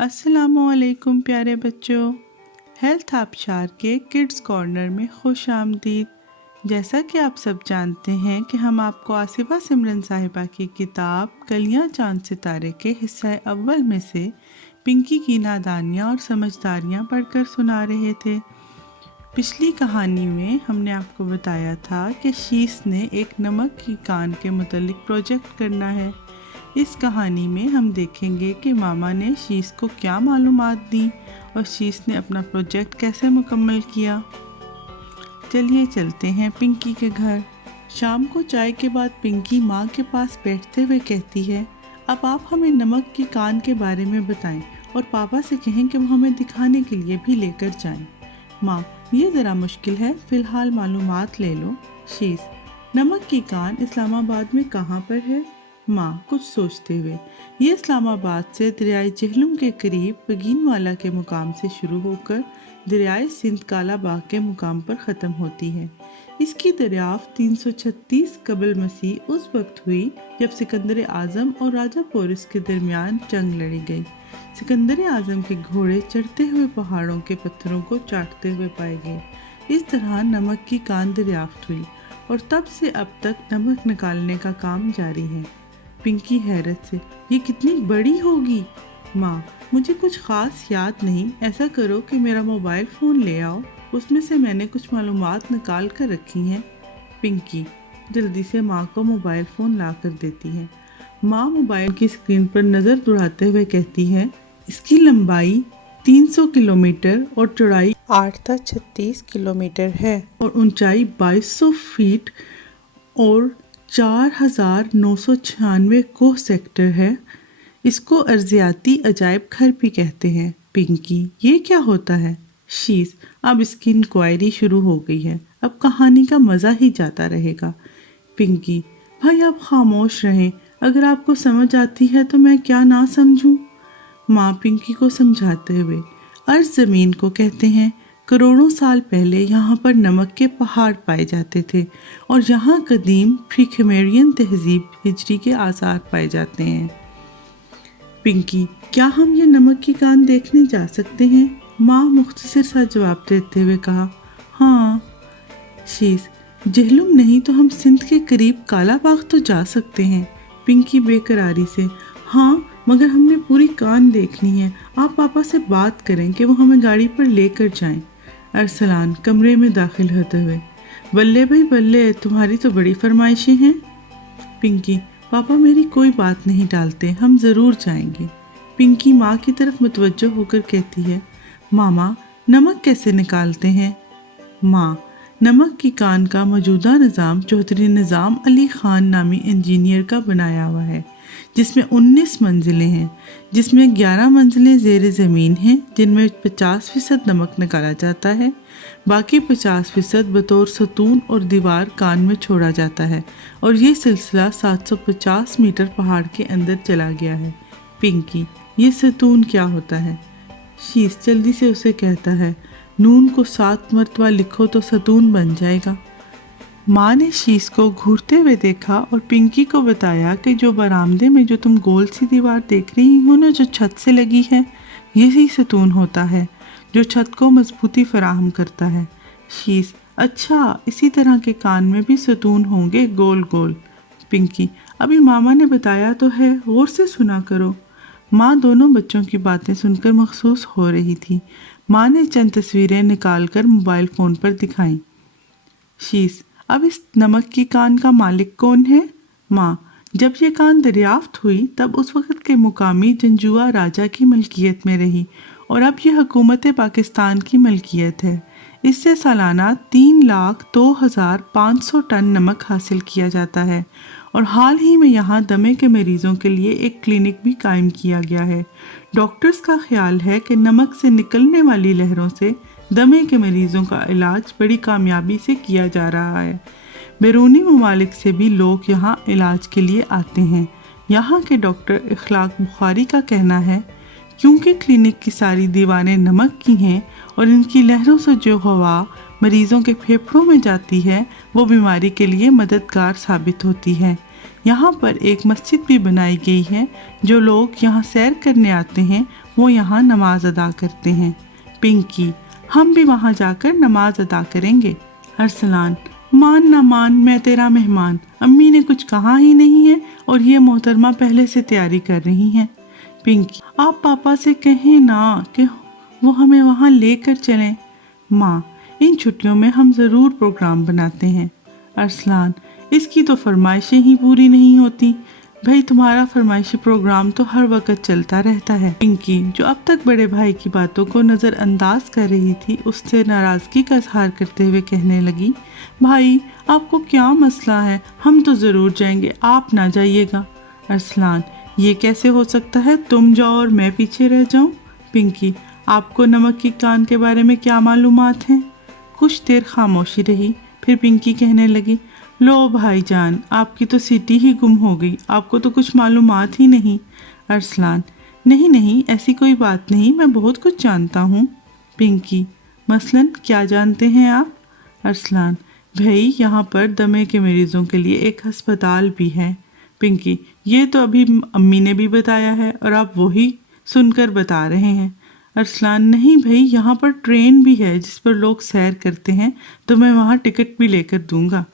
अस्सलाम वालेकुम प्यारे बच्चों, हेल्थ आबशार के किड्स कॉर्नर में खुश आमदीद। जैसा कि आप सब जानते हैं कि हम आपको आसिफा सिमरन साहिबा की किताब कलियां चांद सितारे के हिस्सा अव्वल में से पिंकी की नादानियाँ और समझदारियाँ पढ़कर सुना रहे थे। पिछली कहानी में हमने आपको बताया था कि शीस ने एक नमक की कान के मुतालिक प्रोजेक्ट करना है। इस कहानी में हम देखेंगे कि मामा ने शीस को क्या मालूमात दी और शीस ने अपना प्रोजेक्ट कैसे मुकम्मल किया। चलिए चलते हैं पिंकी के घर। शाम को चाय के बाद पिंकी माँ के पास बैठते हुए कहती है, अब आप हमें नमक की कान के बारे में बताएं और पापा से कहें कि वो हमें दिखाने के लिए भी लेकर जाएं। माँ, ये ज़रा मुश्किल है, फ़िलहाल मालूमात ले लो। शीस, नमक की कान इस्लामाबाद में कहाँ पर है? माँ कुछ सोचते हुए, ये इस्लामाबाद से दरियाए जेहलम के करीब बगीनवाला के मुकाम से शुरू होकर दरियाए सिंध काला बाग के मुकाम पर ख़त्म होती है। इसकी दरियाफ्त 336 कबल मसीह उस वक्त हुई जब सिकंदर आज़म और राजा पोरस के दरमियान जंग लड़ी गई। सिकंदर आज़म के घोड़े चढ़ते हुए पहाड़ों के पत्थरों को चाटते हुए पाए गए। इस तरह नमक की कान दरियाफ्त हुई और तब से अब तक नमक निकालने का काम जारी है। पिंकी हैरत से, ये कितनी बड़ी होगी? माँ, मुझे कुछ ख़ास याद नहीं, ऐसा करो कि मेरा मोबाइल फ़ोन ले आओ, उसमें से मैंने कुछ मालूमात निकाल कर रखी हैं। पिंकी जल्दी से माँ को मोबाइल फ़ोन ला कर देती है। माँ मोबाइल की स्क्रीन पर नज़र दौड़ाते हुए कहती है, इसकी लंबाई 300 किलोमीटर और चौड़ाई 836 किलोमीटर है और ऊंचाई 2200 फीट और 4996 कोह सेक्टर है। इसको अर्जियाती अजायब घर भी कहते हैं। पिंकी, ये क्या होता है? शीस, अब इसकी इंक्वायरी शुरू हो गई है, अब कहानी का मज़ा ही जाता रहेगा। पिंकी, भाई आप खामोश रहें, अगर आपको समझ आती है तो मैं क्या ना समझूं? माँ पिंकी को समझाते हुए, अर्ज ज़मीन को कहते हैं। करोड़ों साल पहले यहाँ पर नमक के पहाड़ पाए जाते थे और यहाँ कदीम प्रीखेमेरियन तहजीब हिजरी के आसार पाए जाते हैं। पिंकी, क्या हम ये नमक की कान देखने जा सकते हैं? माँ मुख्तसर सा जवाब देते हुए कहा, हाँ। शीस, जेहलुम नहीं तो हम सिंध के करीब काला बाग तो जा सकते हैं। पिंकी बेकरारी से, हाँ, मगर हमने पूरी कान देखनी है। आप पापा से बात करें कि वो हमें गाड़ी पर लेकर जाएं। अरसलान कमरे में दाखिल होते हुए, बल्ले भाई बल्ले, तुम्हारी तो बड़ी फरमाइशें हैं। पिंकी, पापा मेरी कोई बात नहीं टालते, हम ज़रूर जाएंगे। पिंकी माँ की तरफ मुतवज्जो होकर कहती है, मामा नमक कैसे निकालते हैं? माँ, नमक की कान का मौजूदा निज़ाम चौधरी निज़ाम अली ख़ान नामी इंजीनियर का बनाया हुआ है, जिसमें 19 मंजिलें हैं, जिसमें 11 मंजिलें ज़ेर ज़मीन हैं, जिनमें 50% नमक निकाला जाता है। बाकी 50% बतौर सतून और दीवार कान में छोड़ा जाता है और ये सिलसिला 750 मीटर पहाड़ के अंदर चला गया है। पिंकी, ये सतून क्या होता है? शीस जल्दी से उसे कहता है, नून को 7 मरतबा लिखो तो सतून बन जाएगा। माँ ने शीस को घूरते हुए देखा और पिंकी को बताया कि जो बरामदे में जो तुम गोल सी दीवार देख रही हो ना, जो छत से लगी है, यही सतून होता है जो छत को मजबूती फराहम करता है। शीस, अच्छा, इसी तरह के कान में भी सतून होंगे, गोल गोल। पिंकी, अभी मामा ने बताया तो है, गौर से सुना करो। माँ दोनों बच्चों की बातें सुनकर मखसूस हो रही थी। माँ ने चंद तस्वीरें निकालकर मोबाइल फ़ोन पर दिखाईं। शीस, अब इस नमक की कान का मालिक कौन है? माँ, जब ये कान दरियाफ्त हुई तब उस वक़्त के मुकामी जंजुआ राजा की मलकियत में रही और अब ये हुकूमत पाकिस्तान की मलकियत है। इससे सालाना 3,02,500 टन नमक हासिल किया जाता है और हाल ही में यहाँ दमे के मरीज़ों के लिए एक क्लिनिक भी कायम किया गया है। डॉक्टर्स का ख्याल है कि नमक से निकलने वाली लहरों से दमे के मरीज़ों का इलाज बड़ी कामयाबी से किया जा रहा है। बैरूनी ममालिक से भी लोग यहाँ इलाज के लिए आते हैं। यहाँ के डॉक्टर इखलाक बुखारी का कहना है, क्योंकि क्लिनिक की सारी दीवारें नमक की हैं और इनकी लहरों से जो हवा मरीज़ों के फेफड़ों में जाती है वो बीमारी के लिए मददगार साबित होती है। यहाँ पर एक मस्जिद भी बनाई गई है। जो लोग यहाँ सैर करने आते हैं वो यहाँ नमाज अदा करते हैं। पिंकी, हम भी वहाँ जाकर नमाज अदा करेंगे। अरसलान, मान ना मान, मैं तेरा मेहमान, अम्मी ने कुछ कहा ही नहीं है और ये मोहतरमा पहले से तैयारी कर रही हैं। पिंकी, आप पापा से कहें ना कि वो हमें वहाँ लेकर चलें। माँ, इन छुट्टियों में हम ज़रूर प्रोग्राम बनाते हैं। अरसलान, इसकी तो फरमाइशें ही पूरी नहीं होती। भाई तुम्हारा फरमाइशी प्रोग्राम तो हर वक्त चलता रहता है। पिंकी, जो अब तक बड़े भाई की बातों को नज़रअंदाज कर रही थी, उससे नाराज़गी का इजहार करते हुए कहने लगी, भाई आपको क्या मसला है, हम तो ज़रूर जाएंगे, आप ना जाइएगा। अरसलान, ये कैसे हो सकता है, तुम जाओ और मैं पीछे रह जाऊं। पिंकी, आपको नमक की कान के बारे में क्या मालूमात हैं? कुछ देर खामोशी रही, फिर पिंकी कहने लगी, लो भाईजान, आपकी तो सीटी ही गुम हो गई, आपको तो कुछ मालूमात ही नहीं। अरसलान, नहीं नहीं, ऐसी कोई बात नहीं, मैं बहुत कुछ जानता हूँ। पिंकी, मसलन क्या जानते हैं आप? अरसलान, भाई यहाँ पर दमे के मरीज़ों के लिए एक अस्पताल भी है। पिंकी, ये तो अभी अम्मी ने भी बताया है और आप वही सुनकर बता रहे हैं। अरसलान, नहीं भाई, यहाँ पर ट्रेन भी है जिस पर लोग सैर करते हैं, तो मैं वहाँ टिकट भी लेकर दूंगा।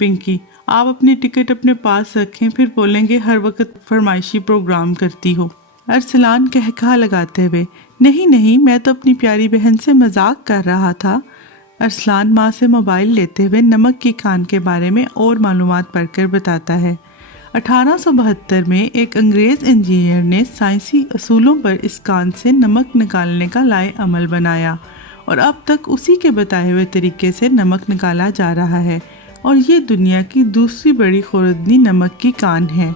पिंकी, आप अपनी टिकट अपने पास रखें, फिर बोलेंगे हर वक्त फरमाइशी प्रोग्राम करती हो। अरसलान कहकहा लगाते हुए, नहीं नहीं, मैं तो अपनी प्यारी बहन से मजाक कर रहा था। अरसलान माँ से मोबाइल लेते हुए नमक की कान के बारे में और मालूमात पढ़कर बताता है। 1872 में एक अंग्रेज़ इंजीनियर ने साइंसी असूलों पर इस कान से नमक निकालने का लाए अमल बनाया और अब तक उसी के बताए हुए तरीके से नमक निकाला जा रहा है और ये दुनिया की दूसरी बड़ी खुर्दनी नमक की कान है।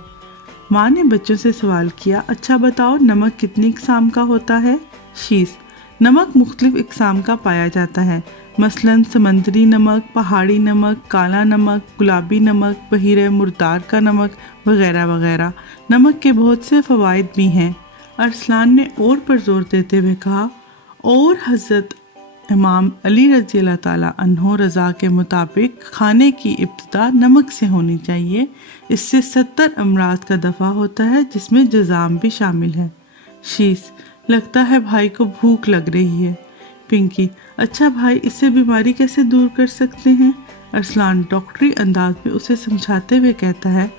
माँ ने बच्चों से सवाल किया, अच्छा बताओ नमक कितनी इकसाम का होता है? शीश, नमक मुख्तलिफ इकसाम का पाया जाता है, मसलन समंदरी नमक, पहाड़ी नमक, काला नमक, गुलाबी नमक, बहीरे मुर्दार का नमक वगैरह वगैरह। नमक के बहुत से फ़वाइद भी हैं। अरसलान ने और पर जोर देते हुए कहा, और हज़रत इमाम अली रज़ी अल्लाह ताला अन्हो रज़ा के मुताबिक खाने की इब्तिदा नमक से होनी चाहिए। इससे 70 अमराज का दफ़ा होता है जिसमें जज़ाम भी शामिल है। शीश, लगता है भाई को भूख लग रही है। पिंकी, अच्छा भाई इससे बीमारी कैसे दूर कर सकते हैं? अरसलान डॉक्टरी अंदाज में उसे समझाते हुए कहता है,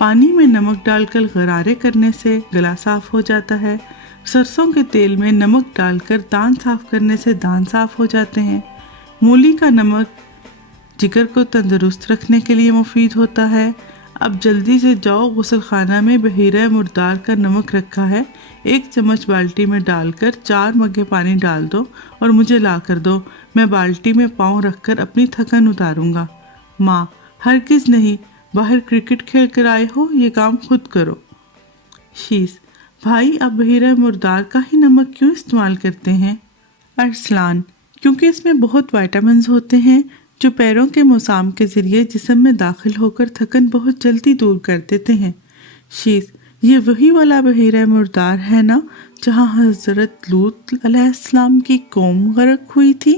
पानी में नमक डालकर गरारे करने से गला साफ़ हो जाता है, सरसों के तेल में नमक डालकर दांत साफ़ करने से दांत साफ़ हो जाते हैं, मूली का नमक जिगर को तंदुरुस्त रखने के लिए मुफीद होता है। अब जल्दी से जाओ, गुसलखाना में बहीरा मुर्दार का नमक रखा है, 1 चम्मच बाल्टी में डालकर 4 मग्गे पानी डाल दो और मुझे ला कर दो, मैं बाल्टी में पाँव रखकर अपनी थकन उतारूंगा। माँ, हरगिज़ नहीं, बाहर क्रिकेट खेल कर आए हो, ये काम खुद करो। शीश, भाई आप बहीरा मुर्दार का ही नमक क्यों इस्तेमाल करते हैं? अरसलान, क्योंकि इसमें बहुत विटामिन्स होते हैं जो पैरों के मौसाम के ज़रिए जिस्म में दाखिल होकर थकन बहुत जल्दी दूर कर देते हैं। शीश, ये वही वाला बहीरा मुर्दार है ना जहाँ हज़रत लूत अलैहिस्सलाम की कौम गर्क हुई थी?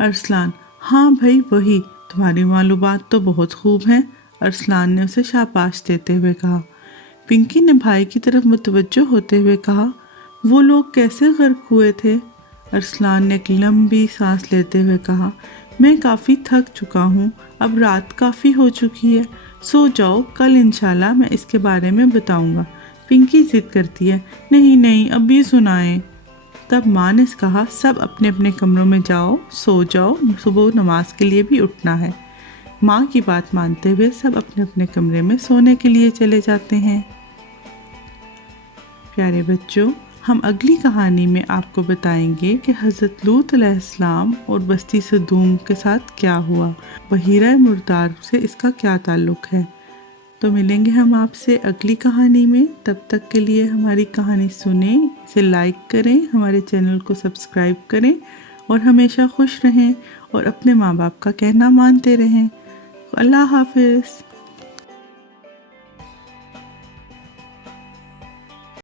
अरसलान, हाँ भाई वही, तुम्हारी मालूमात तो बहुत खूब हैं। अरसलान ने उसे शाबाश देते हुए कहा। पिंकी ने भाई की तरफ मुतवज्जो होते हुए कहा, वो लोग कैसे गर्क हुए थे? अरसलान ने एक लंबी सांस लेते हुए कहा, मैं काफ़ी थक चुका हूँ, अब रात काफ़ी हो चुकी है, सो जाओ, कल इंशाल्लाह मैं इसके बारे में बताऊँगा। पिंकी जिद करती है, नहीं नहीं अभी सुनाएं। तब माँ ने कहा, सब अपने अपने कमरों में जाओ, सो जाओ, सुबह नमाज के लिए भी उठना है। माँ की बात मानते हुए सब अपने अपने कमरे में सोने के लिए चले जाते हैं। प्यारे बच्चों, हम अगली कहानी में आपको बताएंगे कि हज़रत लूत अलैहिस्सलाम और बस्ती सदूम के साथ क्या हुआ, बहीरा मुर्दार से इसका क्या ताल्लुक़ है। तो मिलेंगे हम आपसे अगली कहानी में। तब तक के लिए हमारी कहानी सुनें, इसे लाइक करें, हमारे चैनल को सब्सक्राइब करें और हमेशा खुश रहें और अपने माँ बाप का कहना मानते रहें। अल्लाह हाफ़िज़।